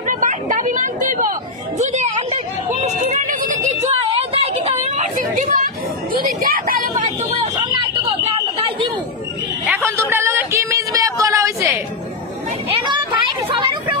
আমরা দাবি মানতে হইব। যদি কোন স্টুডেন্টে যদি কিছু হয় এই দায় কিন্তু ইউনিভার্সিটি দিব, যদি দেয় তাহলে বাধ্য করে সামনে আসতে হবে, আমরা দায় দিব। এখন তোমরা লোকে কি মিসবিহেভ করা হয়েছে? এনো ভাই সবার উপরে